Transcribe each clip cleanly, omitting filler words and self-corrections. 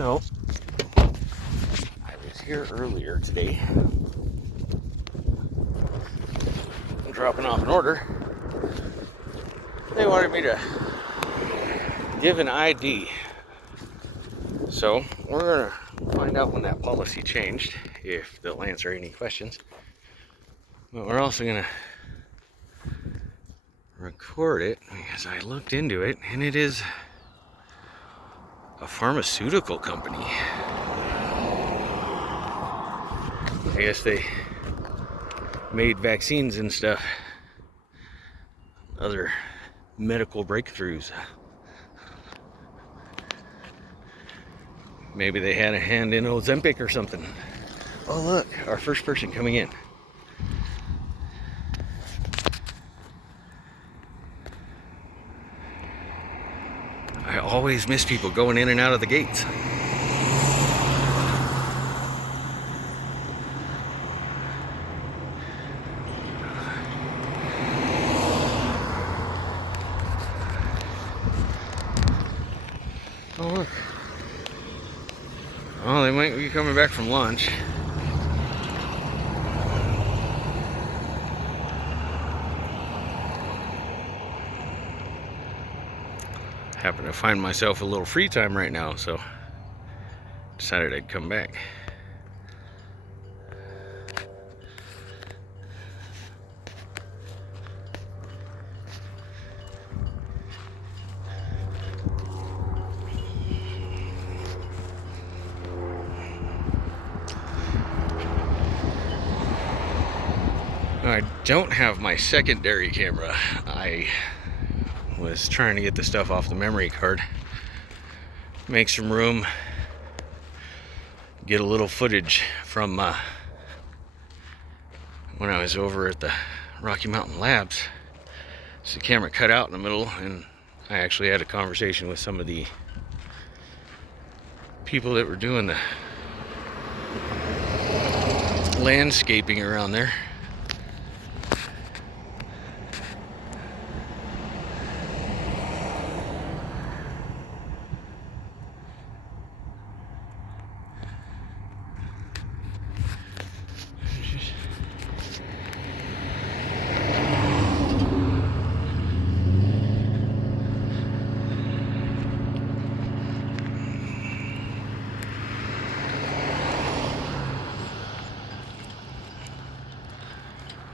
So, I was here earlier today, dropping off an order. They wanted me to give an ID. So, we're going to find out when that policy changed, if they'll answer any questions. But we're also going to record it because I looked into it and it is a pharmaceutical company. I guess they made vaccines and stuff, other medical breakthroughs. Maybe they had a hand in Ozempic or something. Oh look, our first person coming in. I always miss people going in and out of the gates. Oh look. Oh, they might be coming back from lunch. Happen to find myself a little free time right now, so decided I'd come back. I don't have my secondary camera. I was trying to get the stuff off the memory card, make some room, get a little footage from when I was over at the Rocky Mountain Labs. So the camera cut out in the middle, and I actually had a conversation with some of the people that were doing the landscaping around there.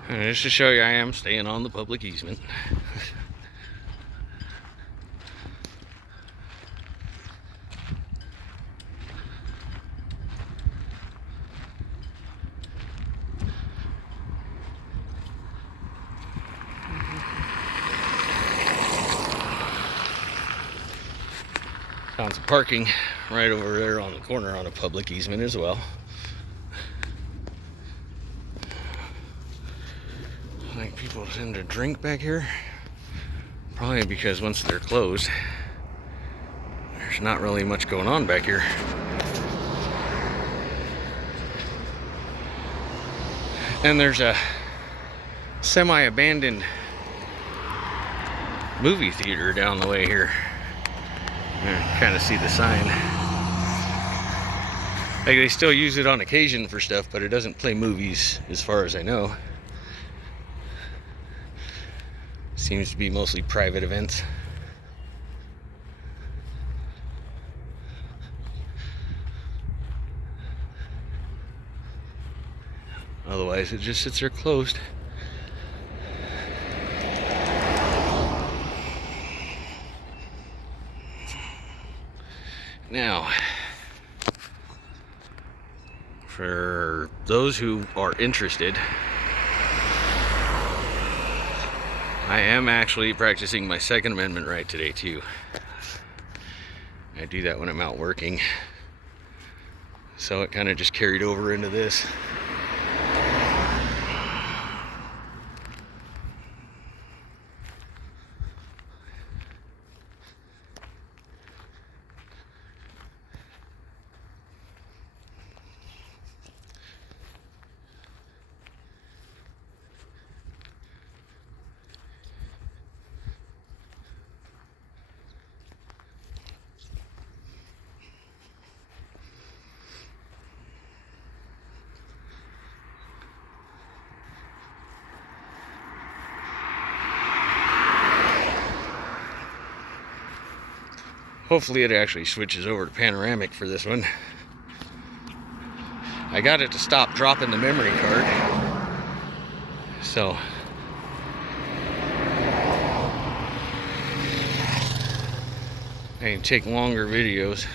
And just to show you, I am staying on the public easement. Found some parking right over there on the corner on a public easement as well. I think people tend to drink back here. Probably because once they're closed, there's not really much going on back here. And there's a semi-abandoned movie theater down the way here. You kind of see the sign. Like, they still use it on occasion for stuff, but it doesn't play movies as far as I know. Seems to be mostly private events. Otherwise, it just sits there closed. Now, for those who are interested, I am actually practicing my Second Amendment right today too. I do that when I'm out working, so it kind of just carried over into this. Hopefully it actually switches over to panoramic for this one. I got it to stop dropping the memory card. So I can take longer videos.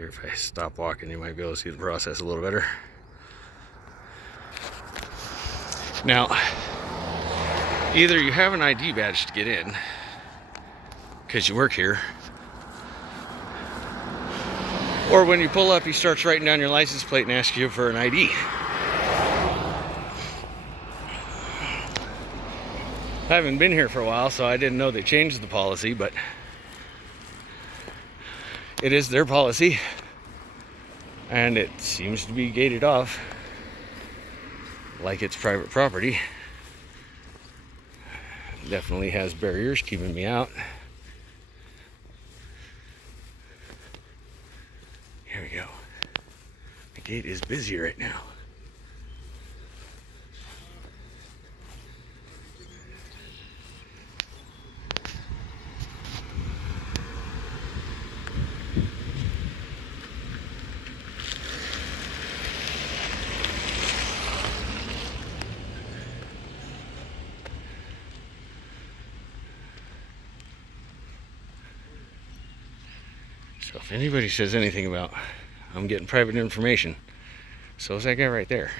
If I stop walking, you might be able to see the process a little better. Now, either you have an ID badge to get in because you work here, or when you pull up, he starts writing down your license plate and asks you for an ID. I haven't been here for a while, so I didn't know they changed the policy, but it is their policy, and it seems to be gated off like it's private property. Definitely has barriers keeping me out. Here we go. The gate is busy right now. So if anybody says anything about I'm getting private information, so is that guy right there.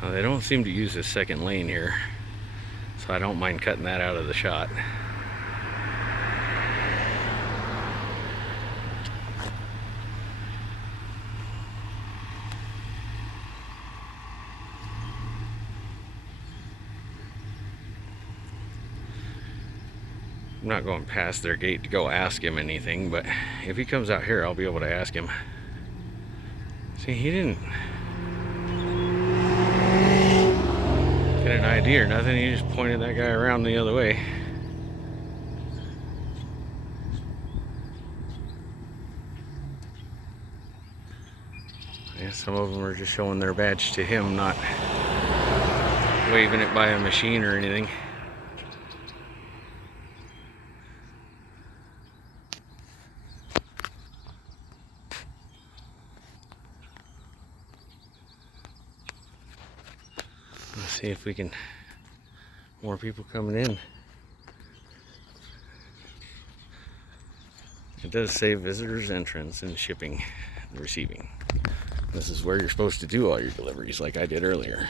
Now, they don't seem to use this second lane here, so I don't mind cutting that out of the shot. I'm not going past their gate to go ask him anything, but if he comes out here, I'll be able to ask him. See, he didn't get an ID or nothing. He just pointed that guy around the other way. Yeah, some of them are just showing their badge to him, not waving it by a machine or anything. Let's see if we can, more people coming in. It does say visitors entrance and shipping and receiving. This is where you're supposed to do all your deliveries like I did earlier.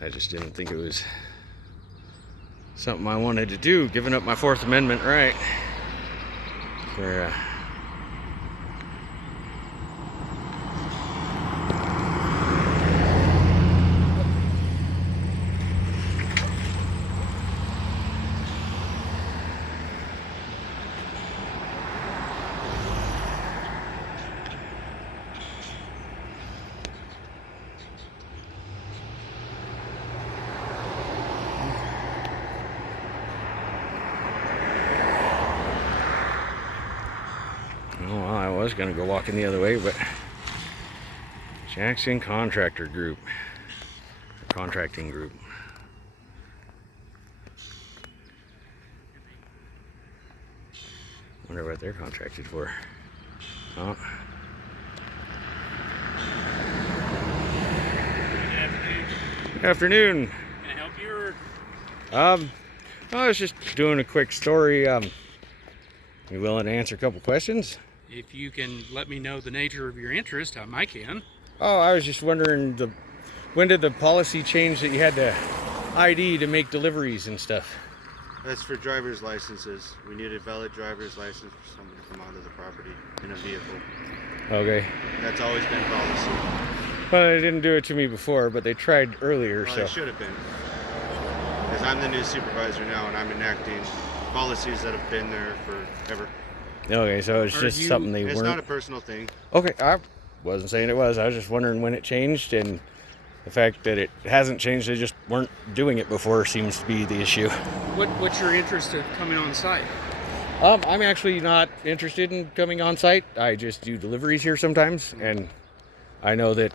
I just didn't think it was something I wanted to do, giving up my Fourth Amendment right for well, I was going to go walking the other way, but Jackson Contractor Group, Contracting Group. Wonder what they're contracted for. Oh. Good afternoon. Can I help you? Or? I was just doing a quick story. You willing to answer a couple questions? If you can let me know the nature of your interest, I can. Oh, I was just wondering, when did the policy change that you had to ID to make deliveries and stuff? That's for driver's licenses. We need a valid driver's license for someone to come onto the property in a vehicle. Okay. That's always been policy. Well, they didn't do it to me before, but they tried earlier, Well, so. they should have been. Because I'm the new supervisor now, and I'm enacting policies that have been there forever. Okay, so it's Are just you- something they It's weren't. not a personal thing. Okay, I wasn't saying it was. I was just wondering when it changed, and the fact that it hasn't changed, they just weren't doing it before seems to be the issue. What's your interest of coming on site? I'm actually not interested in coming on site. I just do deliveries here sometimes, and I know that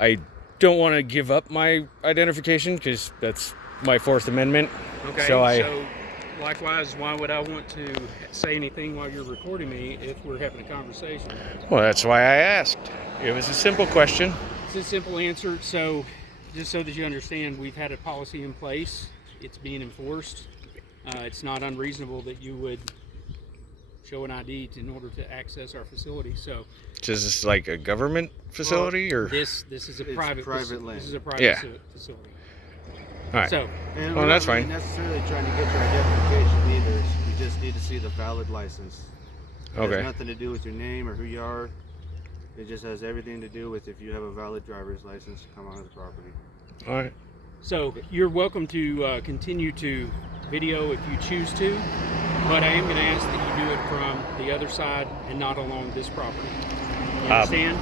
I don't want to give up my identification because that's my Fourth Amendment. Okay. So Likewise, why would I want to say anything while you're recording me if we're having a conversation? Well, that's why I asked. It was a simple question. It's a simple answer. So, just so that you understand, we've had a policy in place. It's being enforced. It's not unreasonable that you would show an ID in order to access our facility. So, Is this like a government facility, or? this is a It's private land. This is a private Yeah. Facility. All right. So, And Well, we're that's not really fine. necessarily trying to get your identification either. We just need to see the valid license. It Okay. has nothing to do with your name or who you are. It just has everything to do with if you have a valid driver's license to come onto the property. All right. So you're welcome to continue to video if you choose to, but I am going to ask that you do it from the other side and not along this property. You understand?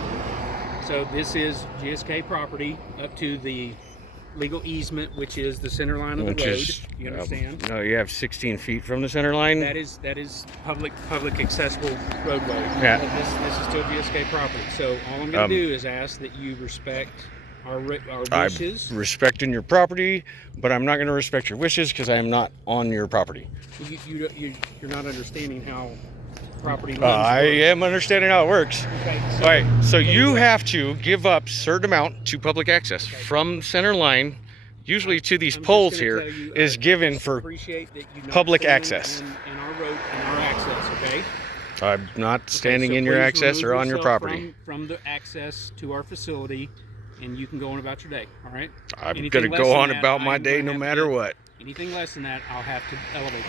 So this is GSK property up to the legal easement, which is the center line of the Which road. is, You understand? no, you have 16 feet from the center line. That is public accessible roadway. Yeah. This is still GSK property. So all I'm going to do is ask that you respect our wishes. I'm respecting your property, but I'm not going to respect your wishes because I am not on your property. You're not understanding how property lines I work. am understanding how it works. Okay, All right, so you anyway. have to give up certain amount to public access from center line, usually to these I'm just poles gonna here, tell you, is I given just for appreciate that you not public stand access. in our road and our access. Okay. I'm not standing Okay, so in your please access or remove on your yourself property. from the access to our facility, and you can go on about your day. All right. I'm Anything going to less go than on that, about I my am day gonna no have to matter get- what. Anything less than that, I'll have to elevate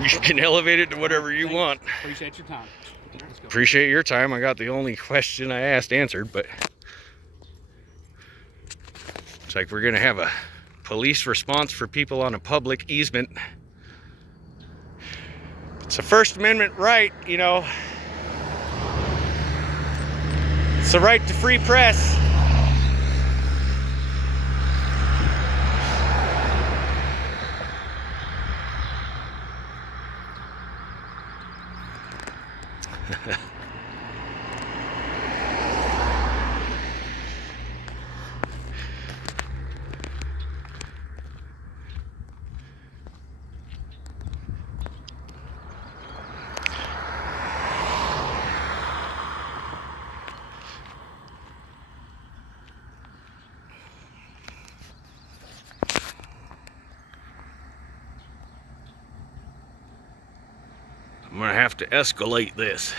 this. You can elevate it to whatever you Thanks. want. Appreciate your time. Let's go. Appreciate your time. I got the only question I asked answered, but it's like we're going to have a police response for people on a public easement. It's a First Amendment right, you know. It's the right to free press. I'm gonna have to escalate this.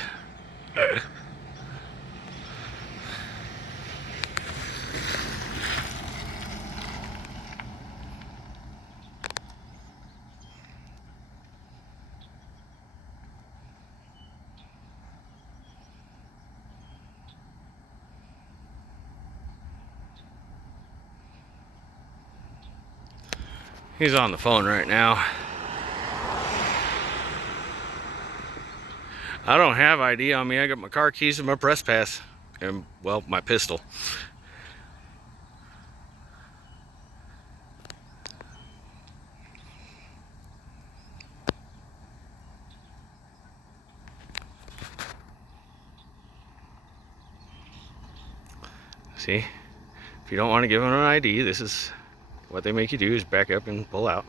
He's on the phone right now. I don't have ID on me. I got my car keys and my press pass. And, well, my pistol. See? If you don't want to give them an ID, this is what they make you do, is back up and pull out.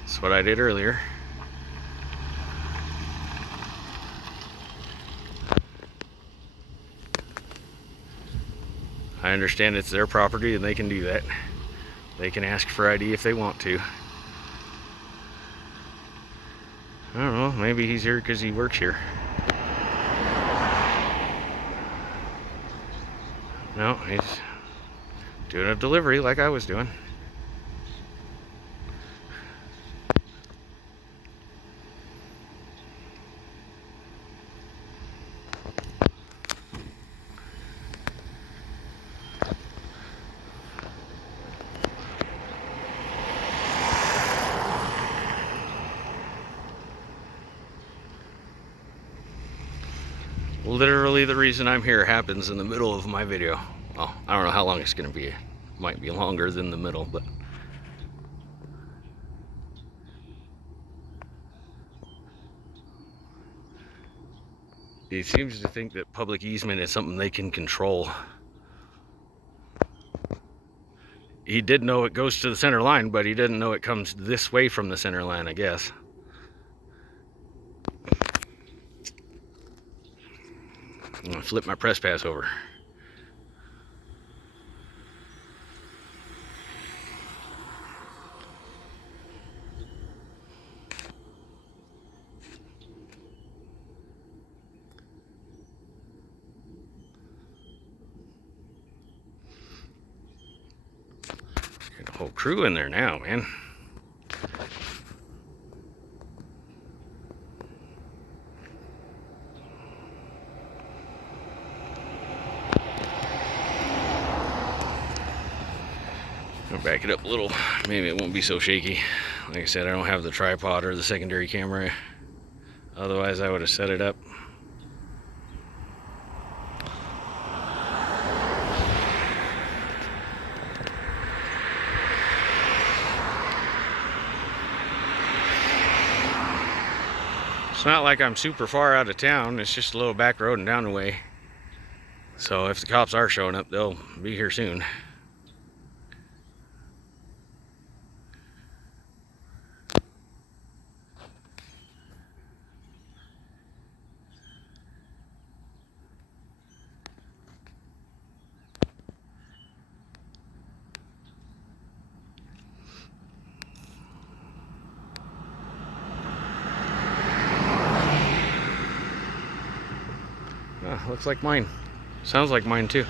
That's what I did earlier. I understand it's their property and they can do that. They can ask for ID if they want to. I don't know, maybe he's here because he works here. No, Doing a delivery like I was doing. Literally the reason I'm here happens in the middle of my video. Well, I don't know how long it's gonna be. It might be longer than the middle, but he seems to think that public easement is something they can control. He did know it goes to the center line, but he didn't know it comes this way from the center line, I guess. I'm gonna flip my press pass over. Got a whole crew in there now, man. I'll back it up a little. Maybe it won't be so shaky. Like I said, I don't have the tripod or the secondary camera. Otherwise, I would have set it up. It's not like I'm super far out of town. It's just a little back road and down the way. So if the cops are showing up, they'll be here soon. Oh, looks like mine. Sounds like mine too.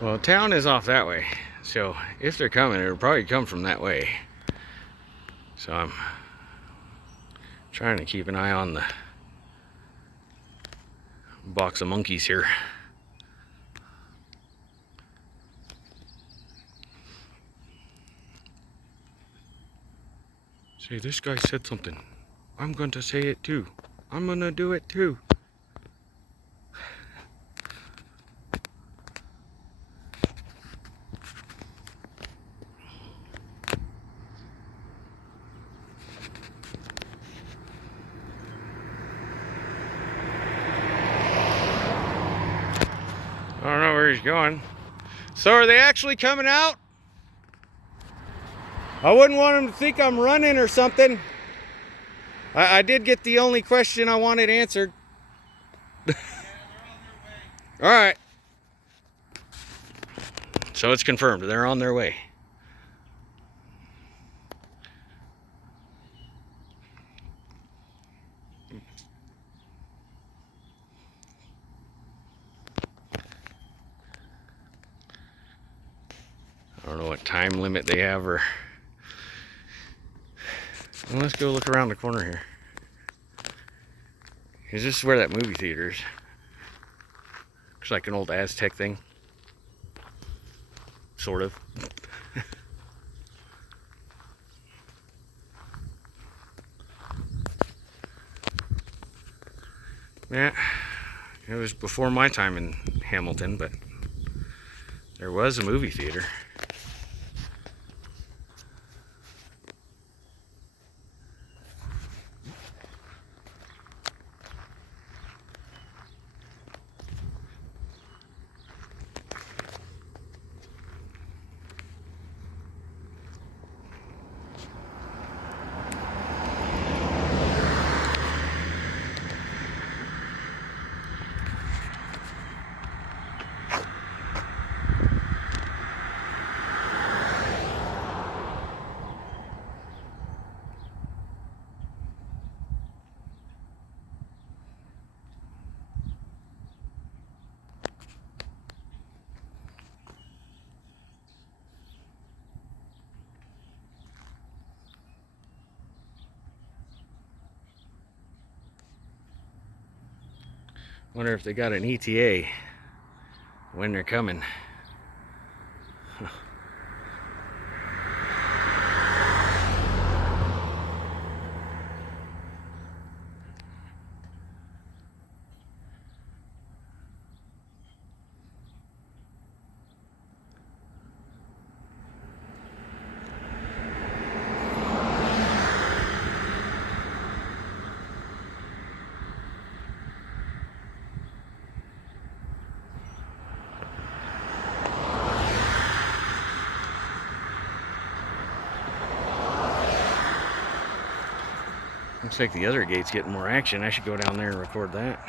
Well, town is off that way, so if they're coming, it'll probably come from that way. So I'm trying to keep an eye on the box of monkeys here. See, this guy said something. I'm going to say it too. I'm going to do it too. I don't know where he's going. So are they actually coming out? I wouldn't want them to think I'm running or something. I did get the only question I wanted answered. Yeah, they're on their way. All right. So it's confirmed. They're on their way. I don't know what time limit they have, or well, let's go look around the corner here. Is this where that movie theater is? Looks like an old Aztec thing. Sort of. Yeah, it was before my time in Hamilton, but there was a movie theater. Wonder if they got an ETA when they're coming. Looks like the other gate's getting more action. I should go down there and record that.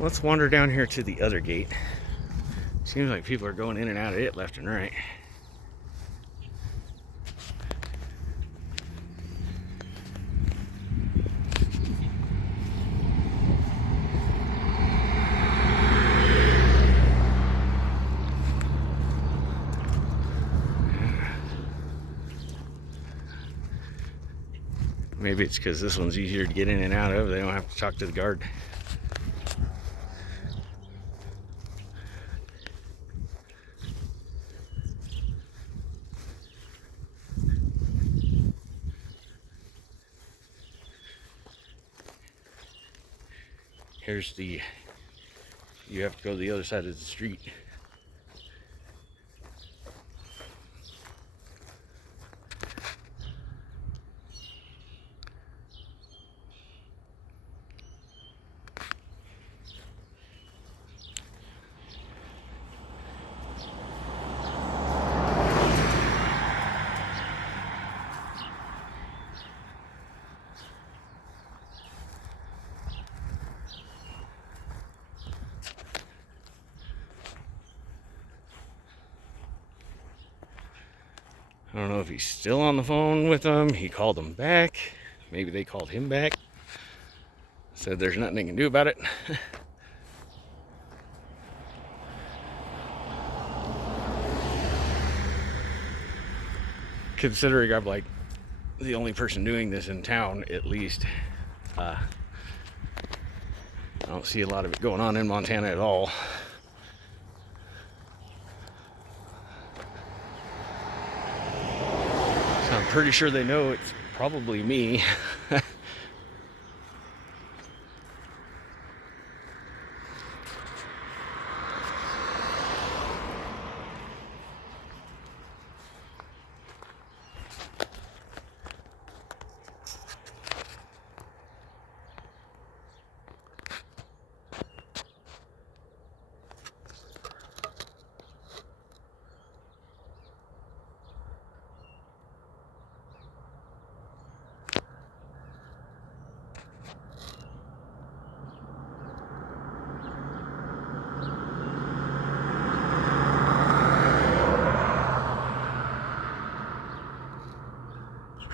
Let's wander down here to the other gate. Seems like people are going in and out of it left and right. Maybe it's because this one's easier to get in and out of. They don't have to talk to the guard. Here's the, you have to go to the other side of the street. I don't know if he's still on the phone with them. He called them back. Maybe they called him back. Said there's nothing they can do about it. Considering I'm like the only person doing this in town, at least. I don't see a lot of it going on in Montana at all. I'm pretty sure they know it's probably me.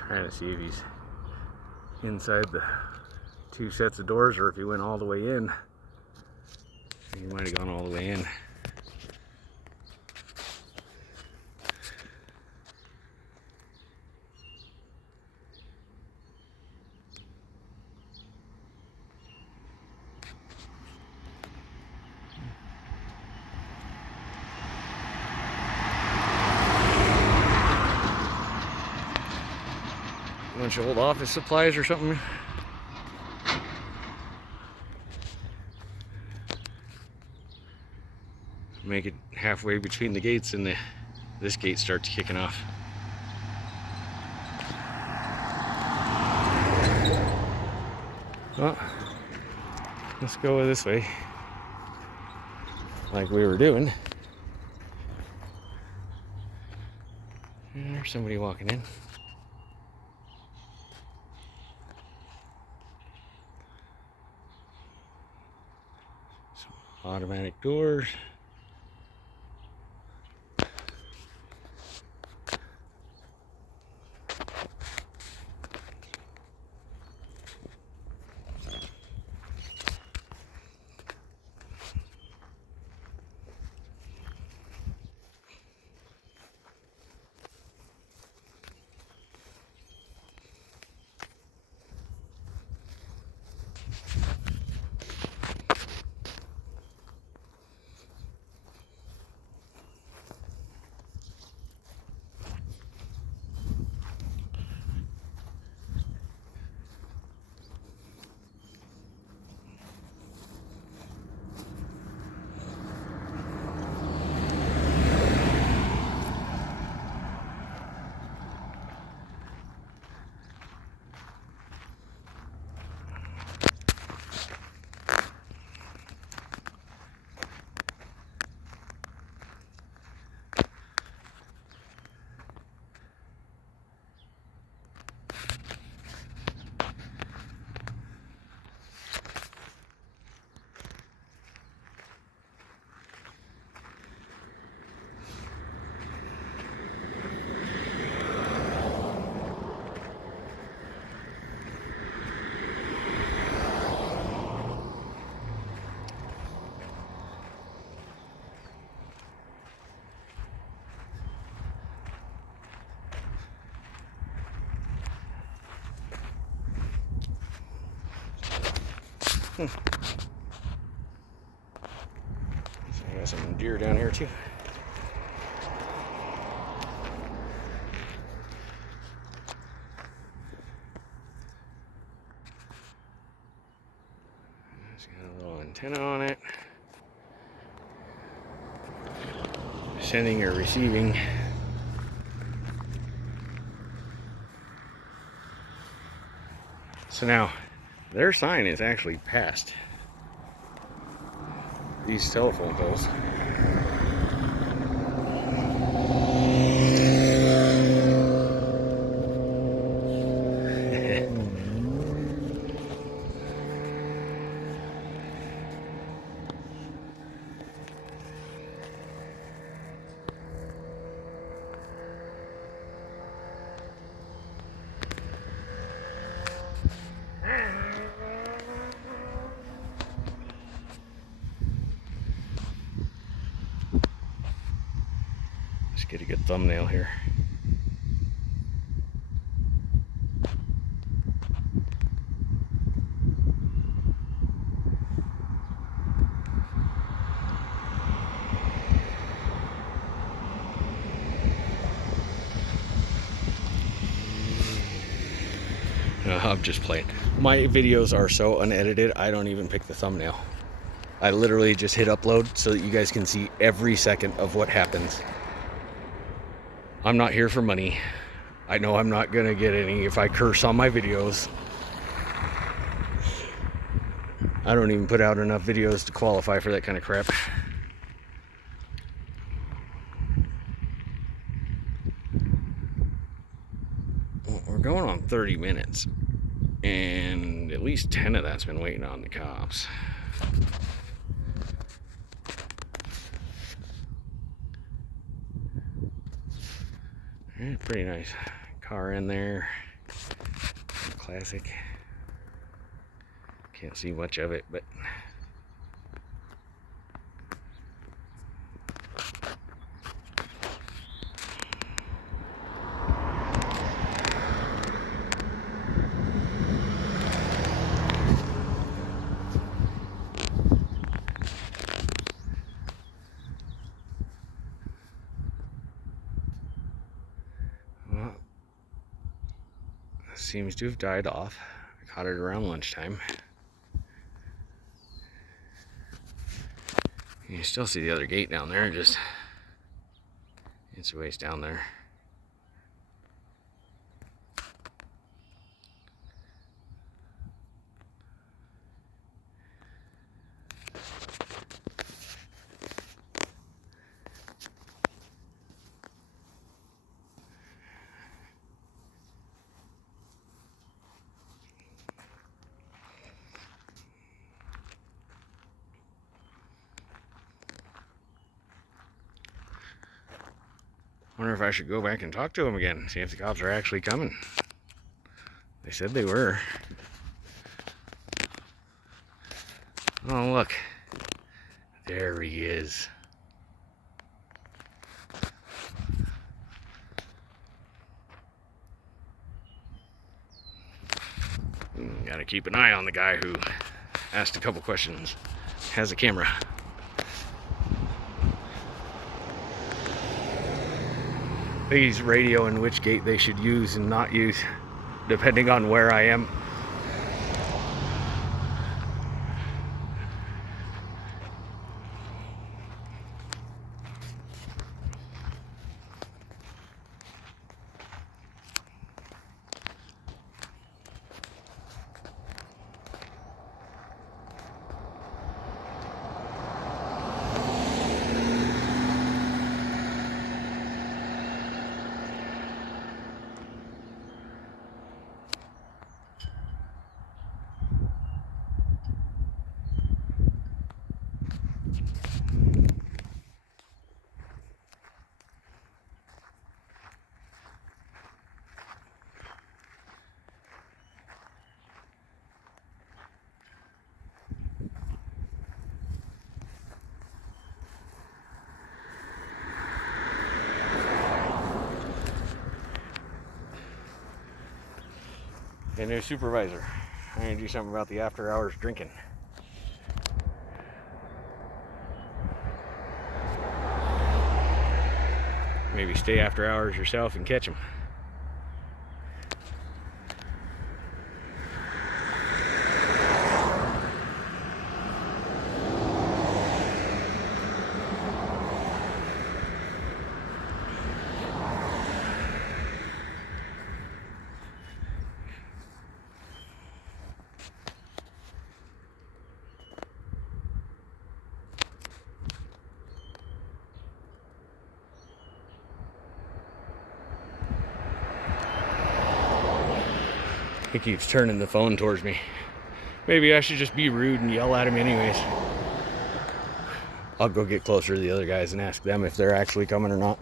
Trying to see if he's inside the two sets of doors or if he went all the way in. He might have gone all the way in. Bunch of old office supplies or something. Make it halfway between the gates and this gate starts kicking off. Well, let's go this way like we were doing. And there's somebody walking in. Automatic doors. So I got some deer down here too. It's got a little antenna on it. Sending or receiving. So now, their sign is actually past these telephone poles. Let's get a good thumbnail here. I'm just playing. My videos are so unedited, I don't even pick the thumbnail. I literally just hit upload so that you guys can see every second of what happens. I'm not here for money. I know I'm not gonna get any if I curse on my videos. I don't even put out enough videos to qualify for that kind of crap. Well, we're going on 30 minutes, and at least 10 of that's been waiting on the cops. Yeah, pretty nice car in there. Classic. Can't see much of it, but well, seems to have died off. I caught it around lunchtime. You still see the other gate down there, just it's a ways down there. Wonder if I should go back and talk to them again, see if the cops are actually coming. They said they were. Oh, look. There he is. Gotta keep an eye on the guy who asked a couple questions. Has a camera. He's radioing which gate they should use and not use, depending on where I am. Hey, new supervisor. I'm gonna do something about the after hours drinking. Maybe stay after hours yourself and catch them. He keeps turning the phone towards me. Maybe I should just be rude and yell at him anyways. I'll go get closer to the other guys and ask them if they're actually coming or not.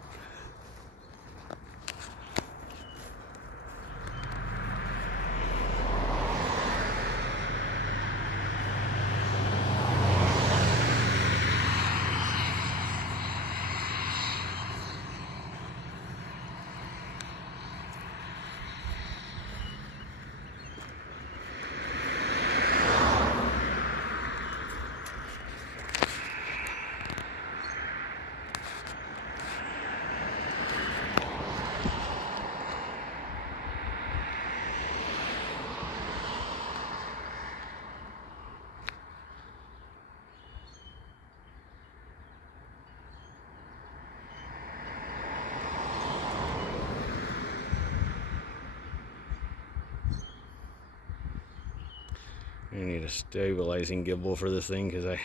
I need a stabilizing gimbal for this thing because I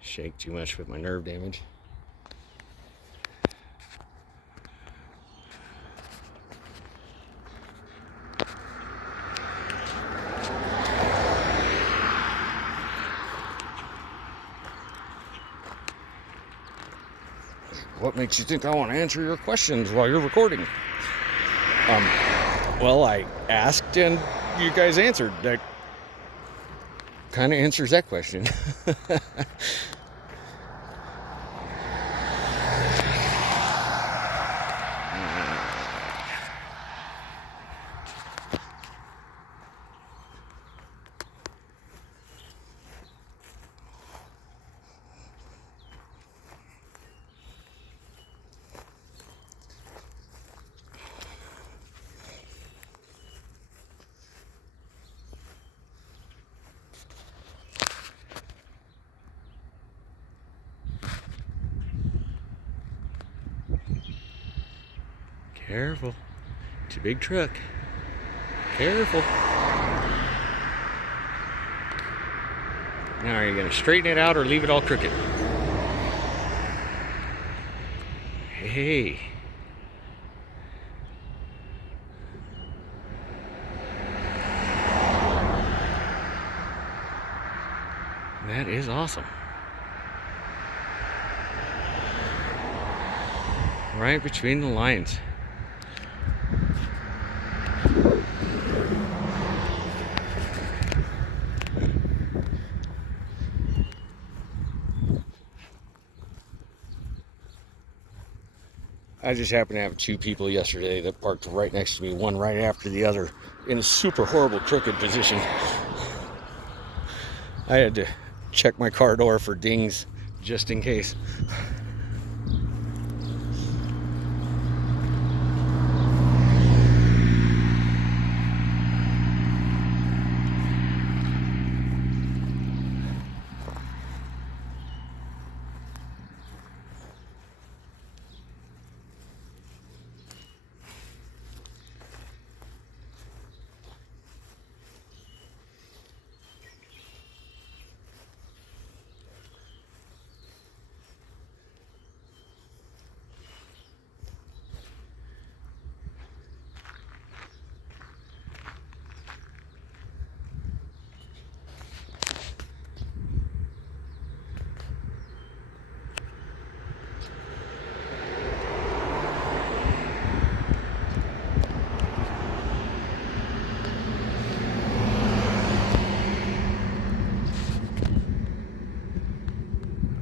shake too much with my nerve damage. What makes you think I want to answer your questions while you're recording? Well, I asked and you guys answered. That kind of answers that question. Careful. It's a big truck. Careful. Now, are you going to straighten it out or leave it all crooked? Hey. That is awesome. Right between the lines. I just happened to have two people yesterday that parked right next to me, one right after the other, in a super horrible crooked position. I had to check my car door for dings just in case.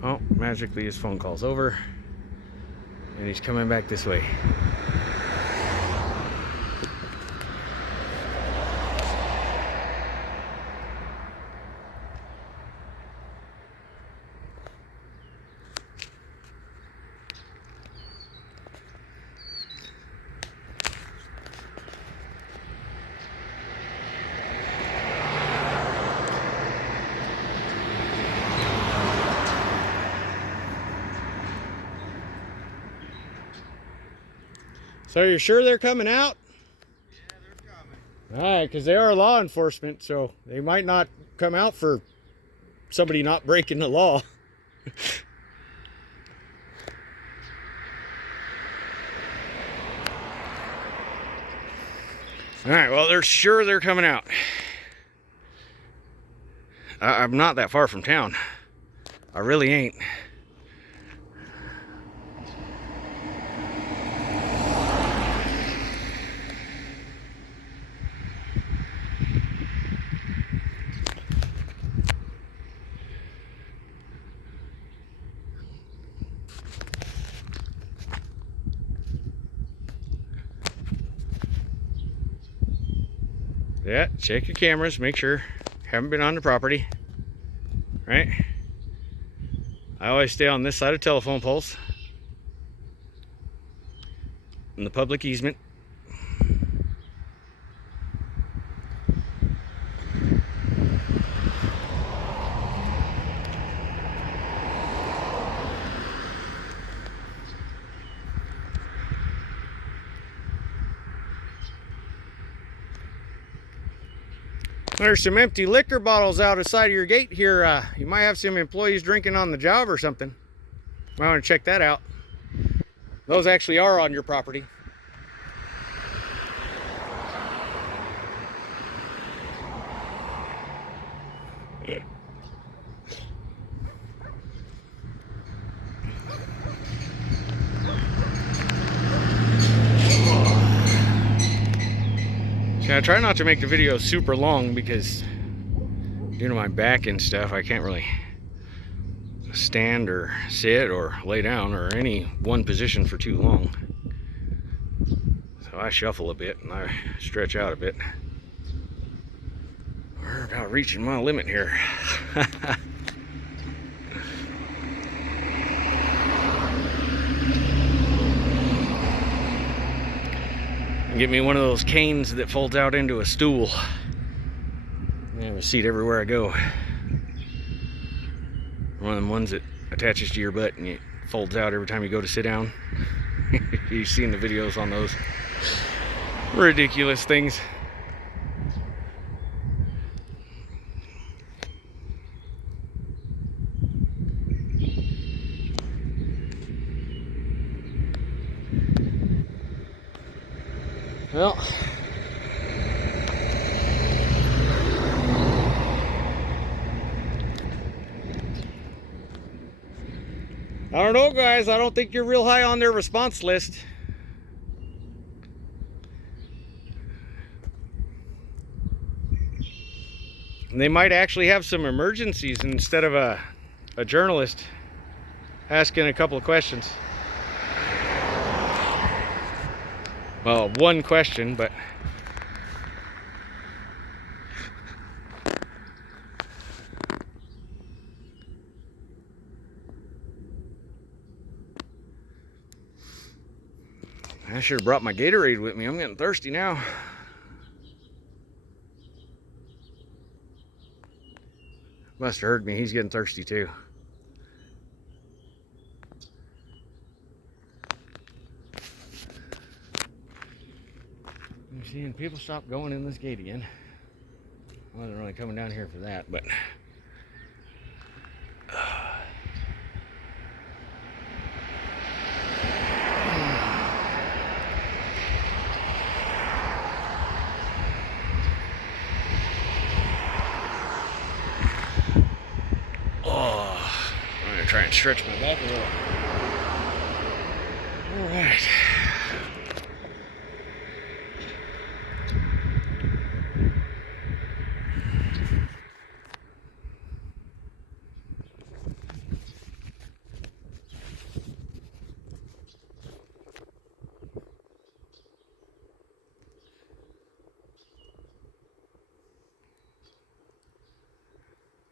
Oh, magically his phone call's over and he's coming back this way. So you're sure they're coming out? Yeah, they're coming. All right, because they are law enforcement, so they might not come out for somebody not breaking the law. All right, well, they're coming out. I'm not that far from town. I really ain't. Yeah, check your cameras, make sure haven't been on the property, right? I always stay on this side of telephone poles in the public easement. There's some empty liquor bottles out the side of your gate here. You might have some employees drinking on the job or something. Might want to check that out. Those actually are on your property. See, I try not to make the video super long because due to my back and stuff, I can't really stand or sit or lay down or any one position for too long. So I shuffle a bit and I stretch out a bit. We're about reaching my limit here. Get me one of those canes that folds out into a stool. I have a seat everywhere I go. One of them ones that attaches to your butt and it folds out every time you go to sit down. You've seen the videos on those ridiculous things. Well, I don't know, guys. I don't think you're real high on their response list. And they might actually have some emergencies instead of a journalist asking a couple of questions. Well, one question, but I should have brought my Gatorade with me. I'm getting thirsty now. Must have heard me. He's getting thirsty too. I'm seeing people stop going in this gate again. I wasn't really coming down here for that, but I'm gonna try and stretch my back a little. All right.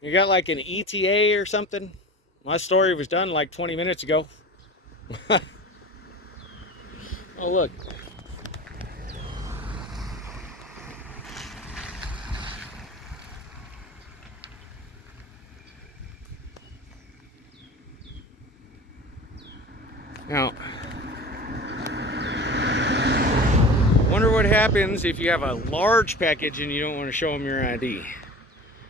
You got like an ETA or something? My story was done like 20 minutes ago. Oh, look. Now, wonder what happens if you have a large package and you don't want to show them your ID.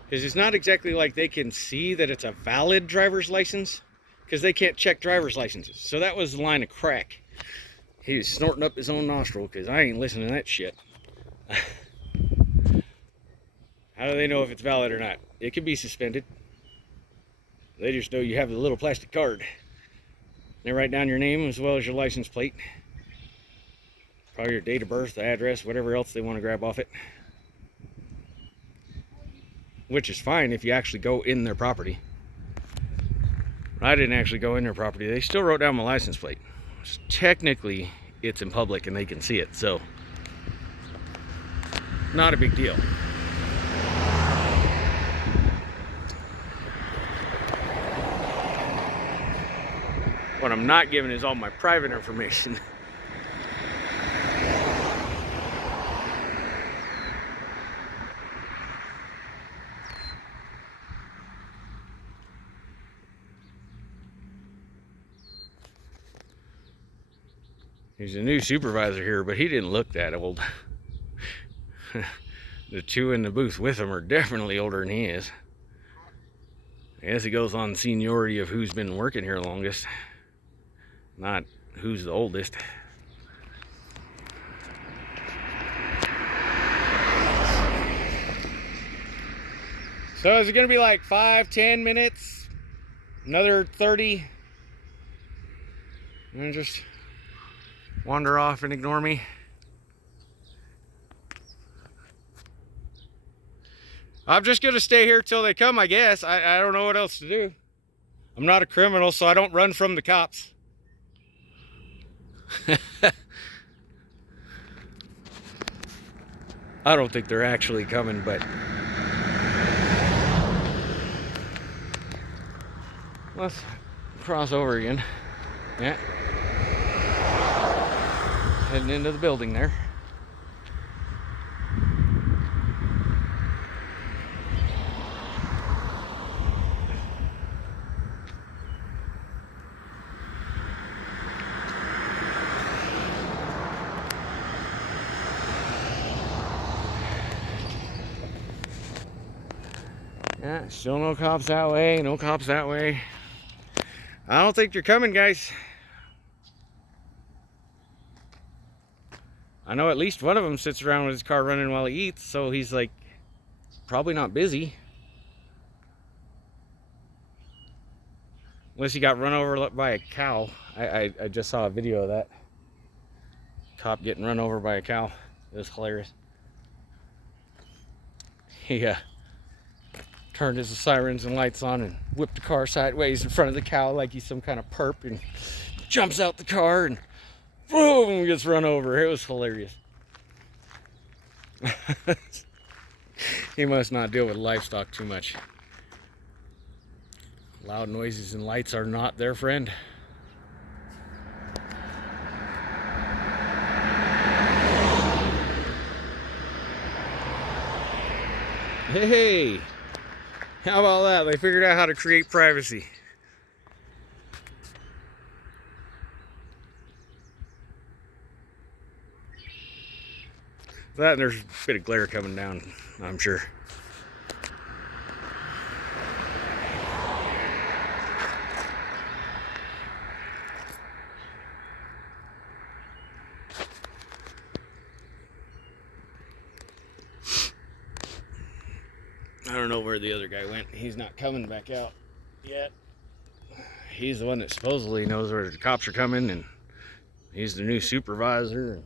Because it's not exactly like they can see that it's a valid driver's license, because they can't check driver's licenses. So that was the line of crack. He was snorting up his own nostril, because I ain't listening to that shit. How do they know if it's valid or not? It can be suspended. They just know you have the little plastic card. They write down your name as well as your license plate. Probably your date of birth, the address, whatever else they want to grab off it. Which is fine if you actually go in their property. I didn't actually go in their property. They still wrote down my license plate. So technically, it's in public and they can see it, so not a big deal. What I'm not giving is all my private information. He's a new supervisor here, but he didn't look that old. The two in the booth with him are definitely older than he is. I guess it goes on seniority of who's been working here longest, not who's the oldest. So is it gonna be like 5-10 minutes? Another 30? And just wander off and ignore me? I'm just gonna stay here till they come, I guess. I don't know what else to do. I'm not a criminal, so I don't run from the cops. I don't think they're actually coming, but let's cross over again. Yeah. Heading into the building there. Yeah, still no cops that way, no cops that way. I don't think you're coming, guys. I know at least one of them sits around with his car running while he eats, so he's like probably not busy. Unless he got run over by a cow. I just saw a video of that. Cop getting run over by a cow. It was hilarious. He turned his sirens and lights on and whipped the car sideways in front of the cow like he's some kind of perp, and jumps out the car and boom, gets run over. It was hilarious. He must not deal with livestock too much. Loud noises and lights are not their friend. Hey, how about that? They figured out how to create privacy. That and there's a bit of glare coming down, I'm sure. I don't know where the other guy went. He's not coming back out yet. He's the one that supposedly knows where the cops are coming, and he's the new supervisor.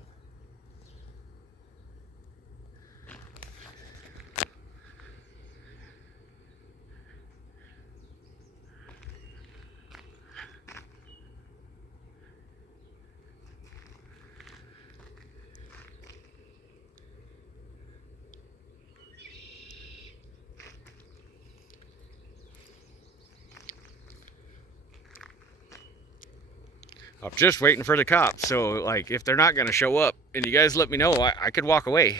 I'm just waiting for the cops, so like if they're not gonna show up and you guys let me know, I could walk away.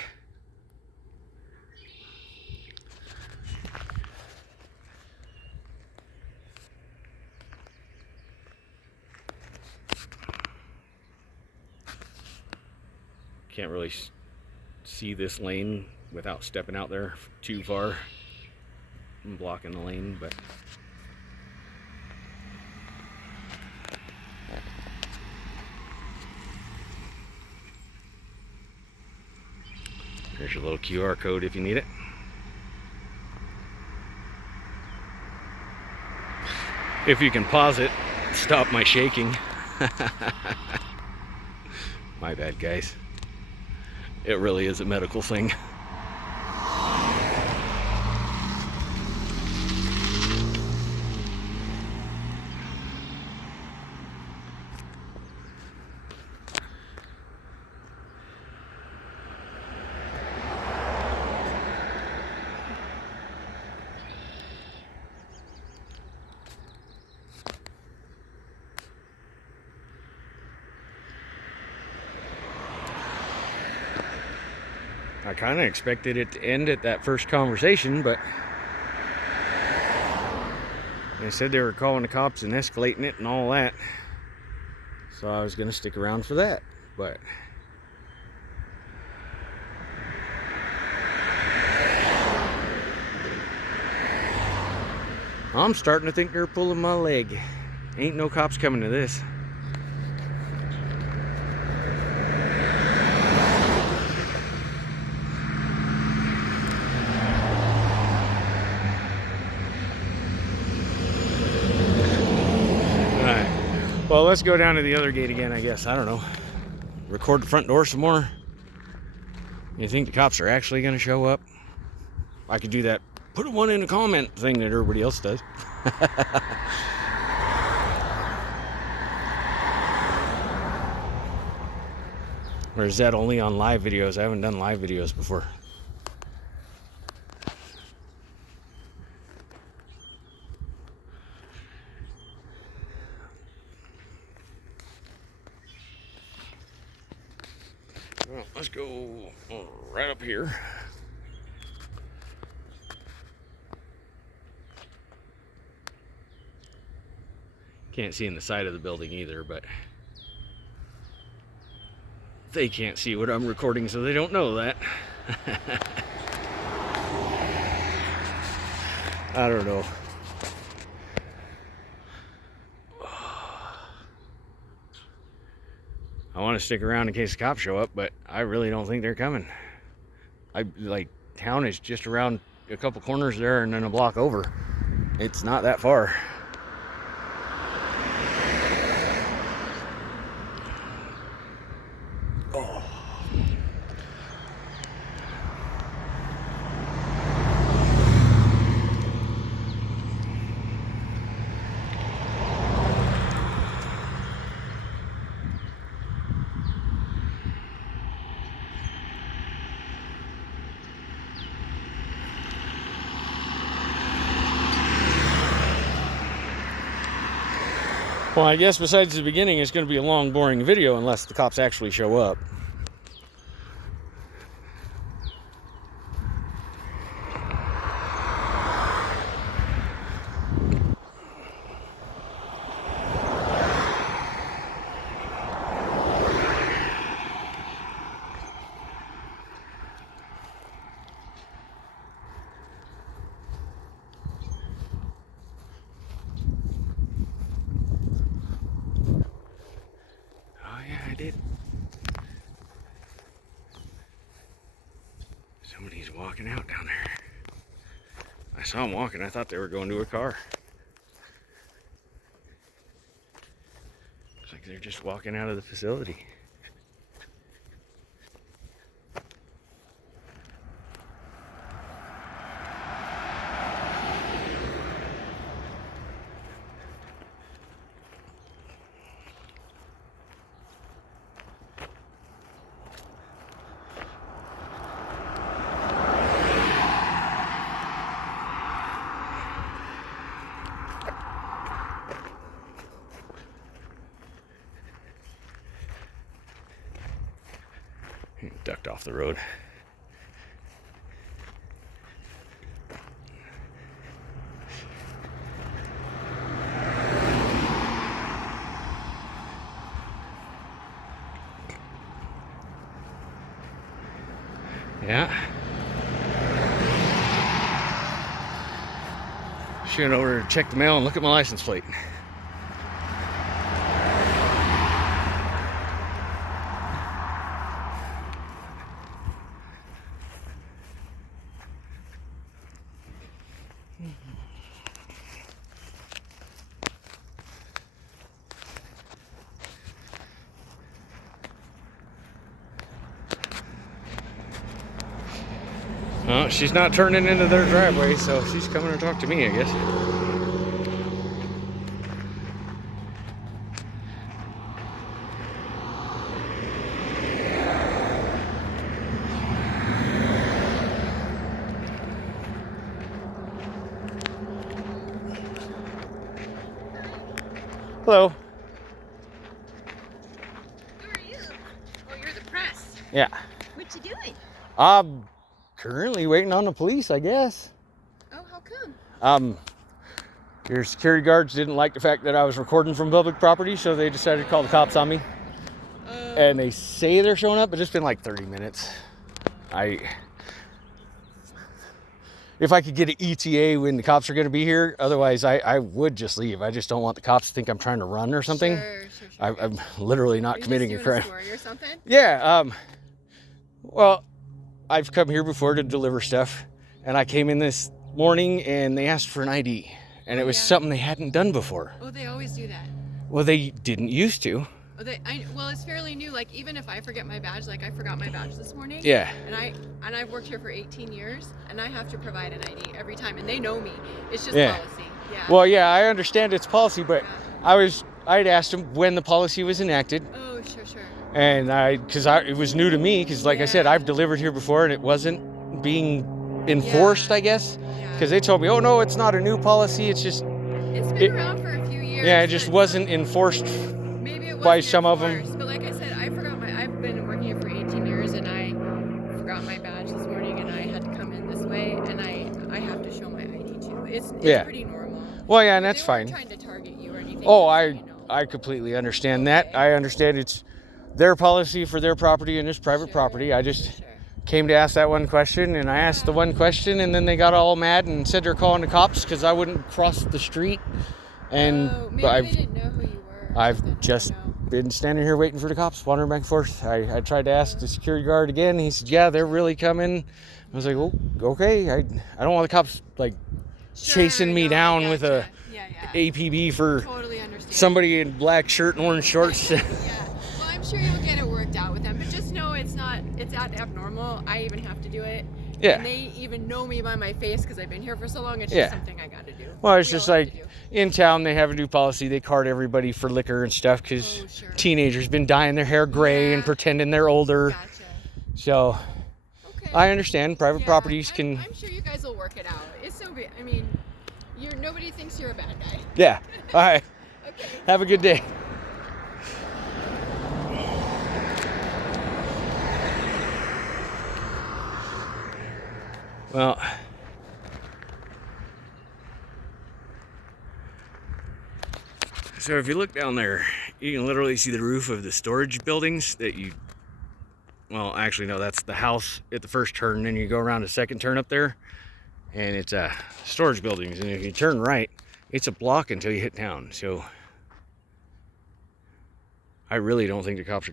Can't really see this lane without stepping out there too far. I'm blocking the lane, but there's your little QR code if you need it. If you can pause it, stop my shaking. My bad, guys. It really is a medical thing. I kind of expected it to end at that first conversation, but they said they were calling the cops and escalating it and all that. So I was going to stick around for that, but I'm starting to think they're pulling my leg. Ain't no cops coming to this. Well, let's go down to the other gate again, I guess. I don't know. Record the front door some more. You think the cops are actually going to show up? I could do that. Put one in the comment thing that everybody else does. Or is that only on live videos? I haven't done live videos before. Well, let's go right up here. Can't see in the side of the building either, but they can't see what I'm recording, so they don't know that. I don't know. I want to stick around in case the cops show up, but I really don't think they're coming. Town is just around a couple corners there and then a block over. It's not that far. Well, I guess besides the beginning, it's going to be a long, boring video unless the cops actually show up. I did. Somebody's walking out down there. I saw them walking. I thought they were going to a car. Looks like they're just walking out of the facility. Ducked off the road. Yeah. She went over to check the mail and look at my license plate. Well, she's not turning into their driveway, so she's coming to talk to me, I guess. Hello. Who are you? Oh, you're the press. Yeah. What you doing? Currently waiting on the police, I guess. Oh, how come? Your security guards didn't like the fact that I was recording from public property, so they decided to call the cops on me. And they say they're showing up, but it's been like 30 minutes. If I could get an ETA when the cops are going to be here, otherwise I would just leave. I just don't want the cops to think I'm trying to run or something. Sure. I'm literally not committing a crime. Story or something? Yeah. Well, I've come here before to deliver stuff, and I came in this morning and they asked for an ID, and it was something they hadn't done before. Oh, they always do that. Well, they didn't used to. Oh, well, it's fairly new. Like, even if I forget my badge, like I forgot my badge this morning. Yeah. And I've worked here for 18 years, and I have to provide an ID every time, and they know me. It's just Yeah. policy. Yeah. Well, yeah, I understand it's policy, but I'd asked them when the policy was enacted. Oh, sure. And it was new to me, because like I said, I've delivered here before and it wasn't being enforced, I guess. Because they told me, oh no, it's not a new policy, it's just... It's been around for a few years. Yeah, it just wasn't enforced maybe it by wasn't some of them. enforced, But like I said, I've been working here for 18 years, and I forgot my badge this morning, and I had to come in this way, and I have to show my ID too. It's pretty normal. Well, yeah, and that's they weren't fine. trying to target you or anything. Oh, just so I completely understand that. I understand it's their policy for their property and it's private property. I just came to ask that one question, and I asked the one question, and then they got all mad and said they're calling the cops because I wouldn't cross the street. And maybe they didn't know who you were. I've just been standing here waiting for the cops, wandering back and forth. I tried to ask the security guard again. He said, yeah, they're really coming. I was like, well, okay. I don't want the cops like chasing me down with a APB for somebody in black shirt and orange shorts. Yeah. Well, I'm sure you'll get it worked out with them, but just know it's not abnormal. I even have to do it. Yeah. And they even know me by my face because I've been here for so long. It's just something I got to do. Well, it's just like in town they have a new policy. They card everybody for liquor and stuff because teenagers been dyeing their hair gray and pretending they're older. Gotcha. So I understand private properties can. I'm sure you guys will work it out. It's so. I mean, nobody thinks you're a bad guy. Yeah. All right. Have a good day. Well, so if you look down there, you can literally see the roof of the storage buildings that you, well, actually, no, that's the house at the first turn. And then you go around the second turn up there, and it's storage buildings. And if you turn right, it's a block until you hit town. So I really don't think the cops are